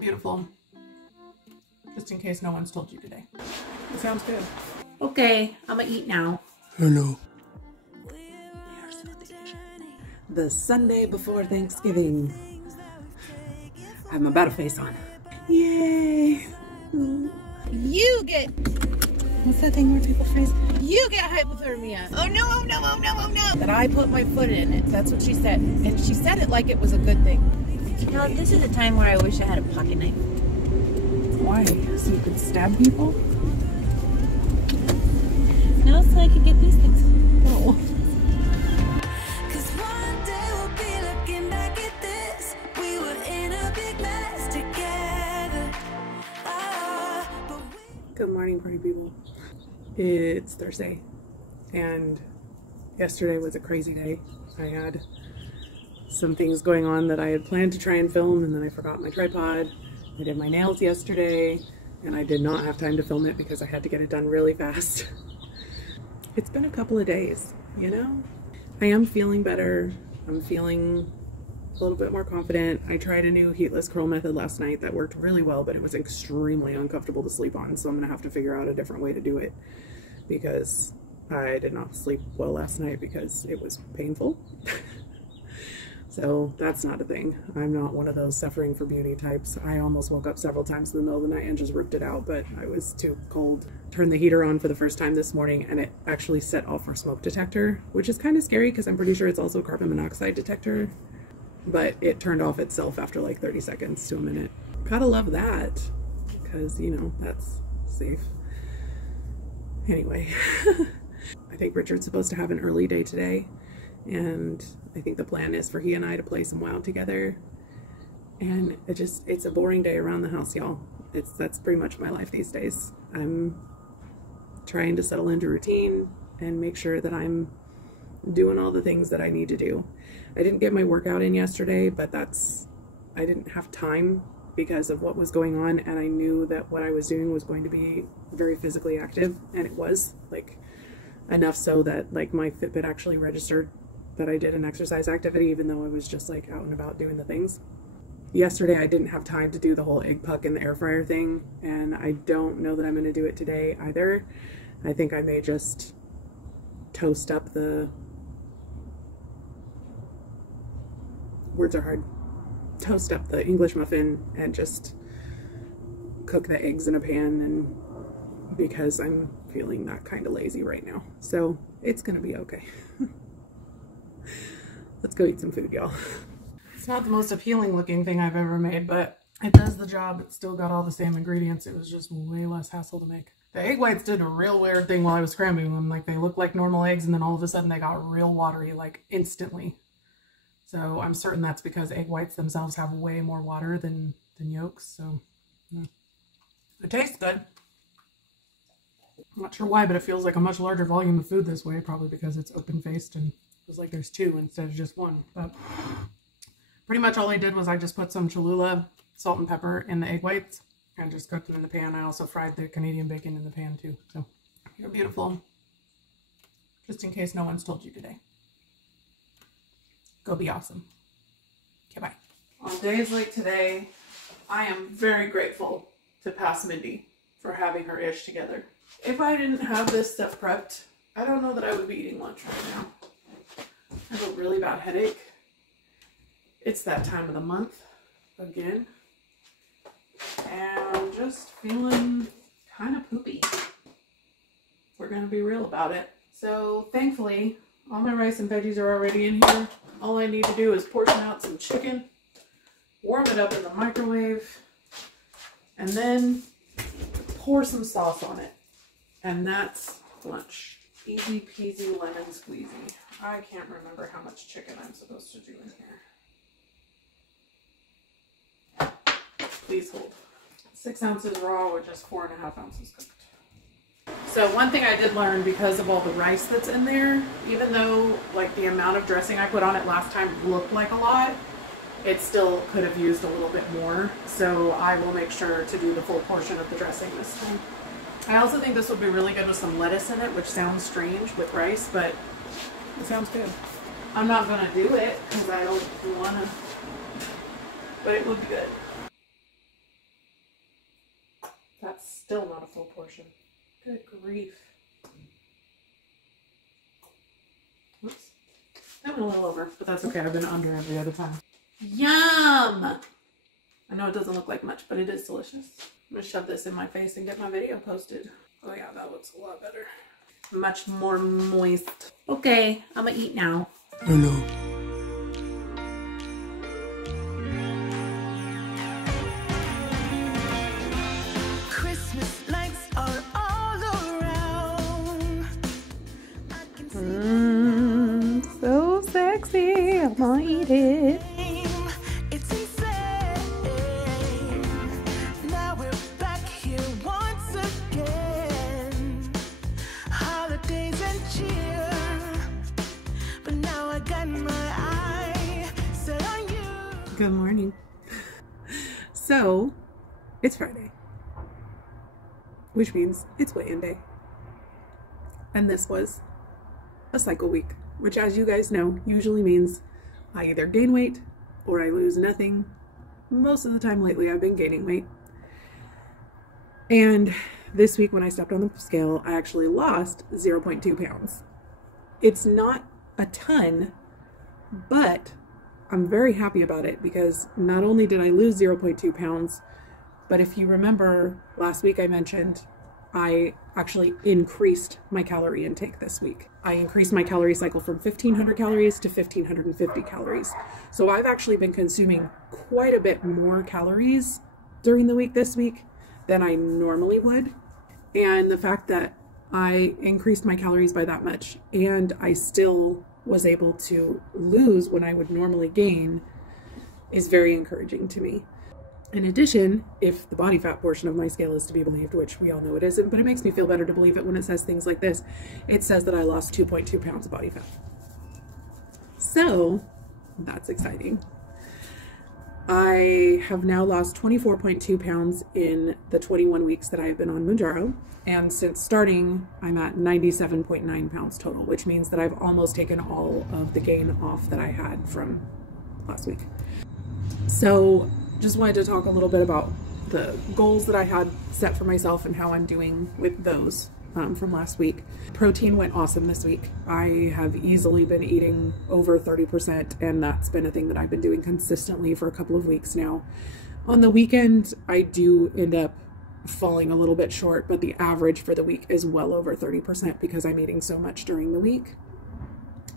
Beautiful. Just in case no one's told you today. It sounds good. Okay, I'm gonna eat now. Hello. The Sunday before Thanksgiving. I'm about to face on. Yay! You get... What's that thing where people freeze? You get hypothermia. Oh no, oh no, oh no, oh no. That I put my foot in it. That's what she said. And she said it like it was a good thing. You know, this is a time where I wish I had a pocket knife. Why? So you could stab people? No, so I could get these things. Oh. Good morning, party people. It's Thursday, and yesterday was a crazy day. I had some things going on that I had planned to try and film, and then I forgot my tripod. I did my nails yesterday, and I did not have time to film it because I had to get it done really fast. It's been a couple of days, you know? I am feeling better. I'm feeling a little bit more confident. I tried a new heatless curl method last night that worked really well, but it was extremely uncomfortable to sleep on, so I'm gonna have to figure out a different way to do it because I did not sleep well last night because it was painful. So that's not a thing. I'm not one of those suffering for beauty types. I almost woke up several times in the middle of the night and just ripped it out, but I was too cold. Turned the heater on for the first time this morning and it actually set off our smoke detector, which is kind of scary because I'm pretty sure it's also a carbon monoxide detector, but it turned off itself after like 30 seconds to a minute. Gotta love that because, you know, that's safe. Anyway, I think Richard's supposed to have an early day today, and I think the plan is for he and I to play some WoW together. And it's a boring day around the house, y'all. That's pretty much my life these days. I'm trying to settle into routine and make sure that I'm doing all the things that I need to do. I didn't get my workout in yesterday, but I didn't have time because of what was going on, and I knew that what I was doing was going to be very physically active, and it was like enough so that like my Fitbit actually registered that I did an exercise activity, even though I was just like out and about doing the things. Yesterday I didn't have time to do the whole egg puck in the air fryer thing, and I don't know that I'm going to do it today either. I think I may just toast up the... words are hard. Toast up the English muffin and just cook the eggs in a pan, and because I'm feeling that kind of lazy right now. So it's going to be okay. Let's go eat some food, y'all. It's not the most appealing looking thing I've ever made, but it does the job. It's still got all the same ingredients. It was just way less hassle to make. The egg whites did a real weird thing while I was scrambling them. Like, they looked like normal eggs, and then all of a sudden they got real watery, like instantly. So I'm certain that's because egg whites themselves have way more water than yolks. So yeah. It tastes good. I'm not sure why, but it feels like a much larger volume of food this way, probably because it's open-faced and feels like there's two instead of just one. But pretty much all I did was I just put some Cholula, salt and pepper in the egg whites and just cooked them in the pan. I also fried the Canadian bacon in the pan too. So you're beautiful. Just in case no one's told you today. Go be awesome. Okay, bye. On days like today, I am very grateful to past Mindy for having her ish together. If I didn't have this stuff prepped, I don't know that I would be eating lunch right now. I have a really bad headache. It's that time of the month again. And I'm just feeling kind of poopy. We're going to be real about it. So thankfully, all my rice and veggies are already in here. All I need to do is portion out some chicken, warm it up in the microwave, and then pour some sauce on it. And that's lunch. Easy peasy lemon squeezy. I can't remember how much chicken I'm supposed to do in here. Please hold. 6 ounces raw, which is 4.5 ounces cooked. So one thing I did learn because of all the rice that's in there, even though like the amount of dressing I put on it last time looked like a lot, it still could have used a little bit more. So I will make sure to do the full portion of the dressing this time. I also think this would be really good with some lettuce in it, which sounds strange with rice, but it sounds good. I'm not going to do it because I don't want to, but it would be good. Still not a full portion. Good grief. Oops. That went a little over, but that's okay. I've been under every other time. Yum! I know it doesn't look like much, but it is delicious. I'm gonna shove this in my face and get my video posted. Oh yeah, that looks a lot better. Much more moist. Okay, I'm gonna eat now. Oh no. Christmas lights are all around. So sexy. I'm gonna eat it. It's insane. Now we're back here once again. Holidays and cheer. But now I got my eye set on you. Good morning. So, it's Friday, which means it's weigh-in day. And this was a cycle week, which, as you guys know, usually means I either gain weight or I lose nothing. Most of the time lately, I've been gaining weight. And this week when I stepped on the scale, I actually lost 0.2 pounds. It's not a ton, but I'm very happy about it because not only did I lose 0.2 pounds, but if you remember last week I mentioned I actually increased my calorie intake this week. I increased my calorie cycle from 1,500 calories to 1,550 calories. So I've actually been consuming quite a bit more calories during the week this week than I normally would. And the fact that I increased my calories by that much and I still was able to lose when I would normally gain is very encouraging to me. In addition, if the body fat portion of my scale is to be believed, which we all know it isn't, but it makes me feel better to believe it when it says things like this, it says that I lost 2.2 pounds of body fat. So that's exciting. I have now lost 24.2 pounds in the 21 weeks that I've been on Mounjaro. And since starting, I'm at 97.9 pounds total, which means that I've almost taken all of the gain off that I had from last week. So just wanted to talk a little bit about the goals that I had set for myself and how I'm doing with those from last week. Protein went awesome this week. I have easily been eating over 30%, and that's been a thing that I've been doing consistently for a couple of weeks now. On the weekend, I do end up falling a little bit short, but the average for the week is well over 30% because I'm eating so much during the week.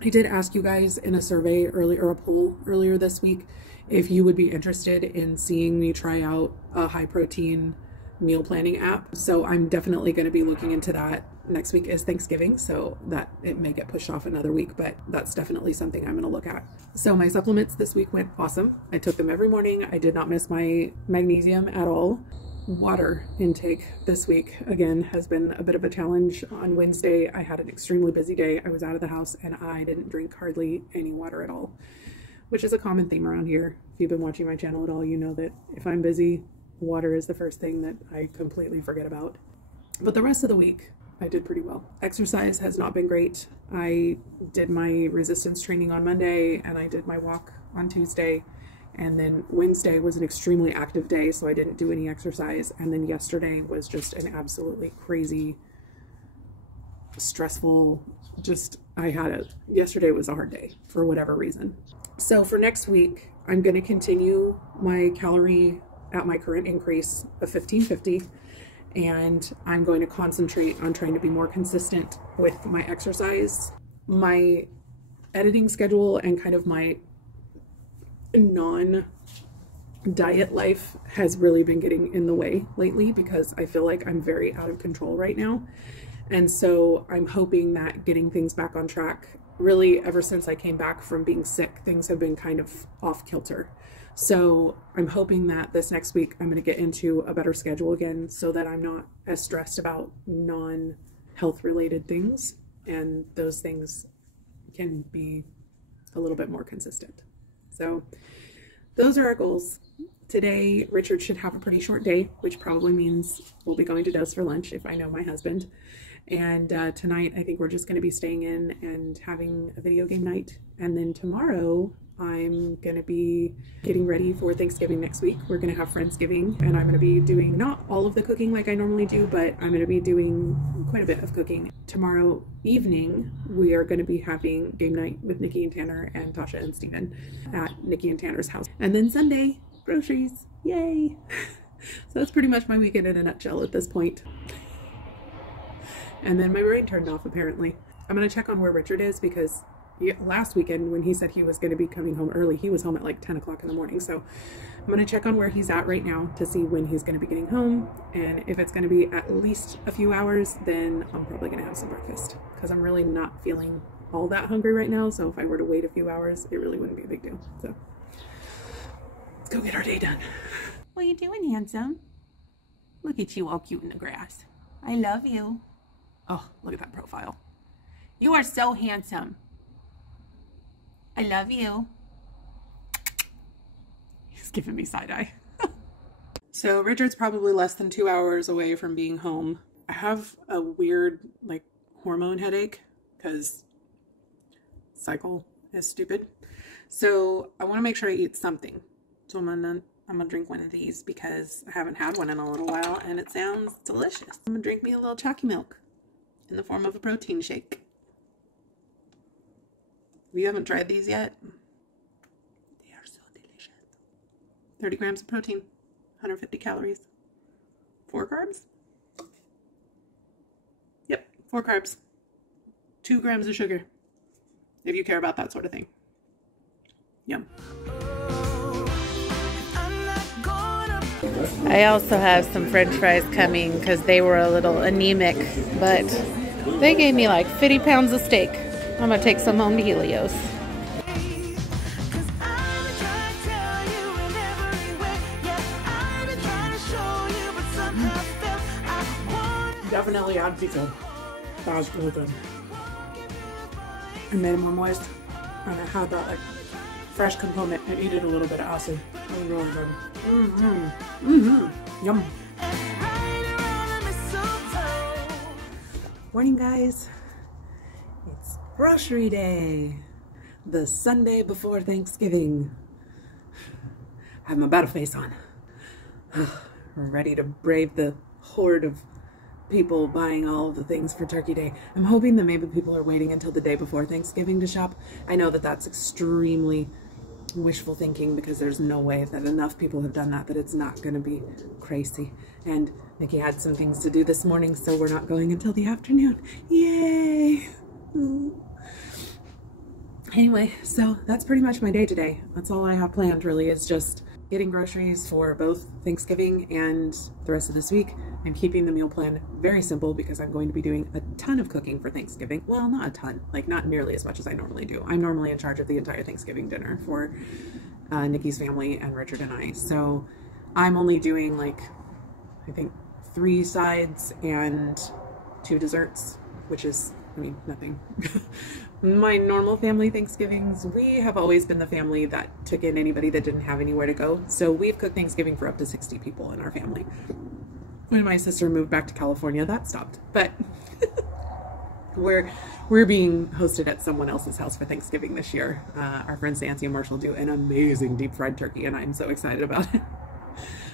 I did ask you guys in a survey earlier, or a poll earlier this week, if you would be interested in seeing me try out a high protein meal planning app. So I'm definitely going to be looking into that. Next week is Thanksgiving, so that it may get pushed off another week, but that's definitely something I'm going to look at. So my supplements this week went awesome. I took them every morning. I did not miss my magnesium at all. Water intake this week, again, has been a bit of a challenge. On Wednesday, I had an extremely busy day. I was out of the house and I didn't drink hardly any water at all, which is a common theme around here. If you've been watching my channel at all, you know that if I'm busy, water is the first thing that I completely forget about. But the rest of the week, I did pretty well. Exercise has not been great. I did my resistance training on Monday and I did my walk on Tuesday. And then Wednesday was an extremely active day, so I didn't do any exercise. And then yesterday was just an absolutely crazy, stressful, yesterday was a hard day for whatever reason. So for next week, I'm going to continue my calorie at my current increase of 1,550. And I'm going to concentrate on trying to be more consistent with my exercise. My editing schedule and kind of my non-diet life has really been getting in the way lately because I feel like I'm very out of control right now. And so I'm hoping that getting things back on track, really ever since I came back from being sick, things have been kind of off kilter. So I'm hoping that this next week I'm going to get into a better schedule again so that I'm not as stressed about non-health related things, and those things can be a little bit more consistent. So those are our goals. Today, Richard should have a pretty short day, which probably means we'll be going to Doe's for lunch if I know my husband. And tonight, I think we're just going to be staying in and having a video game night. And then tomorrow, I'm going to be getting ready for Thanksgiving next week. We're going to have Friendsgiving, and I'm going to be doing not all of the cooking like I normally do, but I'm going to be doing quite a bit of cooking. Tomorrow evening, we are going to be having game night with Nikki and Tanner and Tasha and Steven at Nikki and Tanner's house. And then Sunday, groceries. Yay! So that's pretty much my weekend in a nutshell at this point. And then my brain turned off, apparently. I'm going to check on where Richard is because last weekend when he said he was going to be coming home early, he was home at like 10 o'clock in the morning. So I'm going to check on where he's at right now to see when he's going to be getting home. And if it's going to be at least a few hours, then I'm probably going to have some breakfast because I'm really not feeling all that hungry right now. So if I were to wait a few hours, it really wouldn't be a big deal. So let's go get our day done. What are you doing, handsome? Look at you all cute in the grass. I love you. Oh, look at that profile. You are so handsome. I love you. He's giving me side eye. So Richard's probably less than 2 hours away from being home. I have a weird like hormone headache because cycle is stupid. So I want to make sure I eat something. So I'm gonna drink one of these because I haven't had one in a little while and it sounds delicious. I'm gonna drink me a little chalky milk in the form of a protein shake. You haven't tried these yet? They are so delicious. 30 grams of protein, 150 calories. 4 carbs? Yep, 4 carbs. 2 grams of sugar. If you care about that sort of thing. Yum. I also have some French fries coming because they were a little anemic, but they gave me like 50 pounds of steak. I'm gonna take some home to Helios. Definitely add pico. That was really good. I made it more moist and it had that like fresh component. I needed a little bit of acid. It was really good. Yum. Morning, guys. It's grocery day. The Sunday before Thanksgiving. I have my battle face on. We're ready to brave the horde of people buying all of the things for Turkey Day. I'm hoping that maybe people are waiting until the day before Thanksgiving to shop. I know that that's extremely wishful thinking because there's no way that enough people have done that it's not going to be crazy. And Nikki had some things to do this morning, so we're not going until the afternoon. Yay! Anyway, so that's pretty much my day today. That's all I have planned, really, is just getting groceries for both Thanksgiving and the rest of this week. I'm keeping the meal plan very simple because I'm going to be doing a ton of cooking for Thanksgiving. Well, not a ton, like not nearly as much as I normally do. I'm normally in charge of the entire Thanksgiving dinner for Nikki's family and Richard and I. So I'm only doing like, I think 3 sides and 2 desserts, which is, I mean, nothing. My normal family Thanksgivings, we have always been the family that took in anybody that didn't have anywhere to go. So we've cooked Thanksgiving for up to 60 people in our family. When my sister moved back to California, that stopped. But we're being hosted at someone else's house for Thanksgiving this year. Our friends Nancy and Marshall do an amazing deep fried turkey, and I'm so excited about it.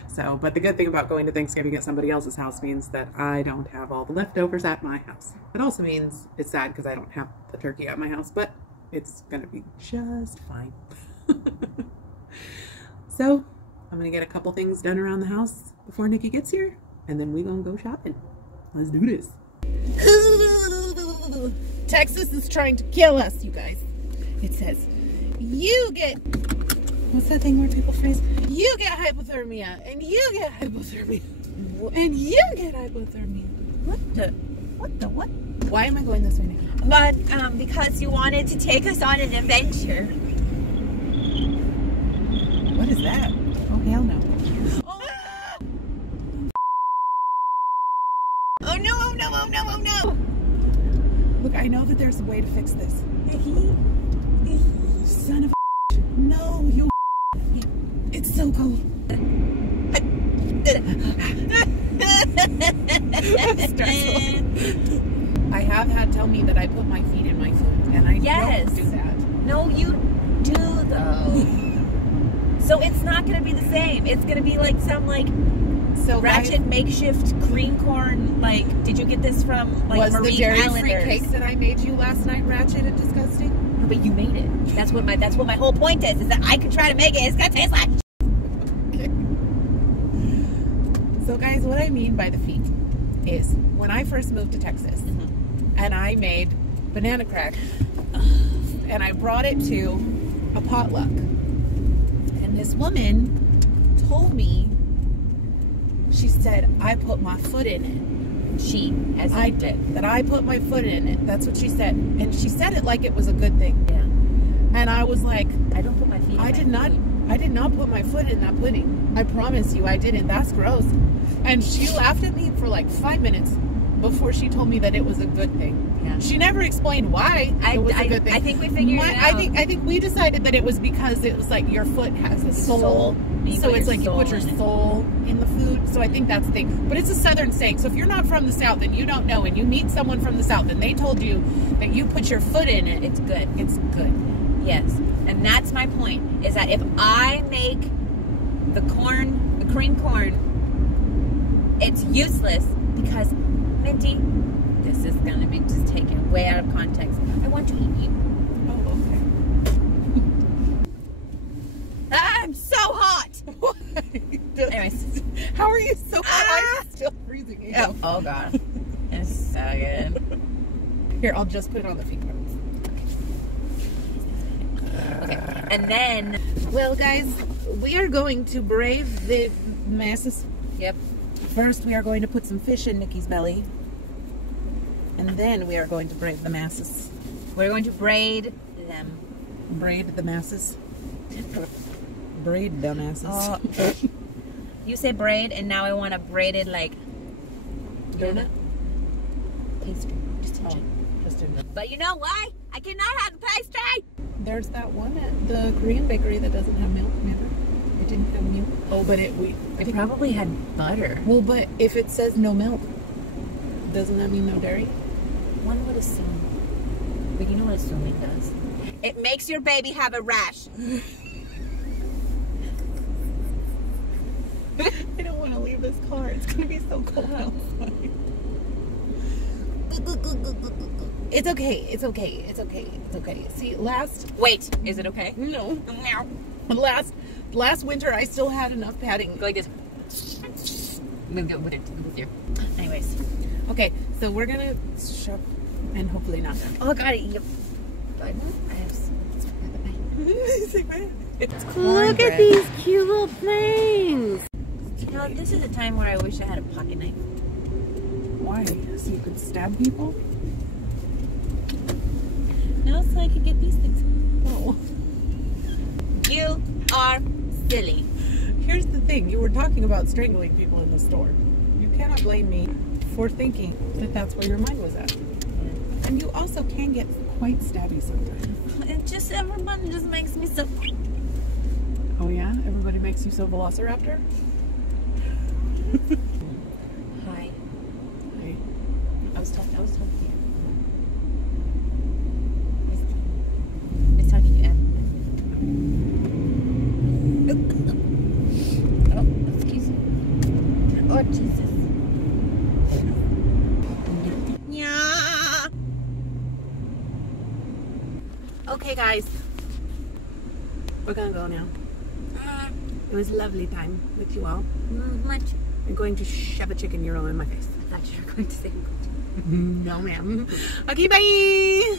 So, but the good thing about going to Thanksgiving at somebody else's house means that I don't have all the leftovers at my house. It also means it's sad because I don't have the turkey at my house, but it's gonna be just fine. So I'm gonna get a couple things done around the house before Nikki gets here, and then we're gonna go shopping. Let's do this. Texas is trying to kill us, you guys. It says, you get, what's that thing where people phrase? You get hypothermia, and you get hypothermia, and you get hypothermia. What? Why am I going this way now? But because you wanted to take us on an adventure. What is that? Oh, hell no. Oh no, oh no, oh no, oh no! Look, I know that there's a way to fix this. Son of a no, you it's so cold. I have had tell me that I put my feet in my food, and I don't do that. No, you do though. So it's not gonna be the same. It's gonna be like some like ratchet makeshift cream corn. Like, did you get this from like was Marie the dairy-free Islanders? cake that I made you last night ratchet and disgusting? But you made it. That's what my whole point is that I could try to make it. It's gonna taste like. Okay. So guys, what I mean by the feet is when I first moved to Texas and I made banana crack and I brought it to a potluck, and this woman told me, she said, I put my foot in it. I did. That I put my foot in it. That's what she said. And she said it like it was a good thing. Yeah. And I was like, I don't put my feet in I did not put my foot in that pudding. I promise you I didn't. That's gross. And she laughed at me for like 5 minutes before she told me that it was a good thing. Yeah. She never explained why it was a good thing. I think we figured it out. I think we decided that it was because it was like your foot has a soul. So it's like you put your soul in the food. So I think that's the thing. But it's a Southern saying. So if you're not from the South and you don't know, and you meet someone from the South and they told you that you put your foot in it, it's good. It's good. Yes. And that's my point, is that if I make the cream corn, it's useless because, Minty, this is going to be just taken way out of context. I want to eat you. Oh, okay. I'm so hot! Anyways. How are you so hot? I'm still freezing. Oh God. It's so good. Here, I'll just put it on the feet. Okay. And then, well, guys, we are going to brave the masses. Yep. First, we are going to put some fish in Nikki's belly. And then we are going to brave the masses. We're going to braid them. Braid the masses. Braid the masses. Oh. You say braid, and now I want a braided, like, donut? Pastry. Just in general. But you know why? I cannot have the pastry! There's that one at the Korean bakery that doesn't have milk. Remember? It didn't have milk. Oh, but it probably had butter. Well, but if it says no milk, doesn't that mean no dairy? One would assume. But you know what assuming does? It makes your baby have a rash. I don't want to leave this car. It's going to be so cold outside. It's okay. It's okay. It's okay. It's okay. See, Wait, is it okay? No. Last winter, I still had enough padding. Go like this. I'm going to go with it here. Anyways. Okay, so we're going to shop and hopefully not. Oh, God. I have... It's Look at these cute little things. You know, this is a time where I wish I had a pocket knife. Why? So you could stab people? No, so I could get these things. Oh. You are silly. Here's the thing. You were talking about strangling people in the store. You cannot blame me for thinking that that's where your mind was at. Yeah. And you also can get quite stabby sometimes. It just, everyone just makes me so... Oh yeah? Everybody makes you so velociraptor? Hi. Hi. I was talking to you. I was talking to you. Oh, excuse me. Oh, Jesus. Yeah. Okay, guys. We're gonna go now. It was a lovely time with you all. Much. I'm going to shove a chicken gyro in my face. I thought you were going to say No, ma'am. Okay, bye!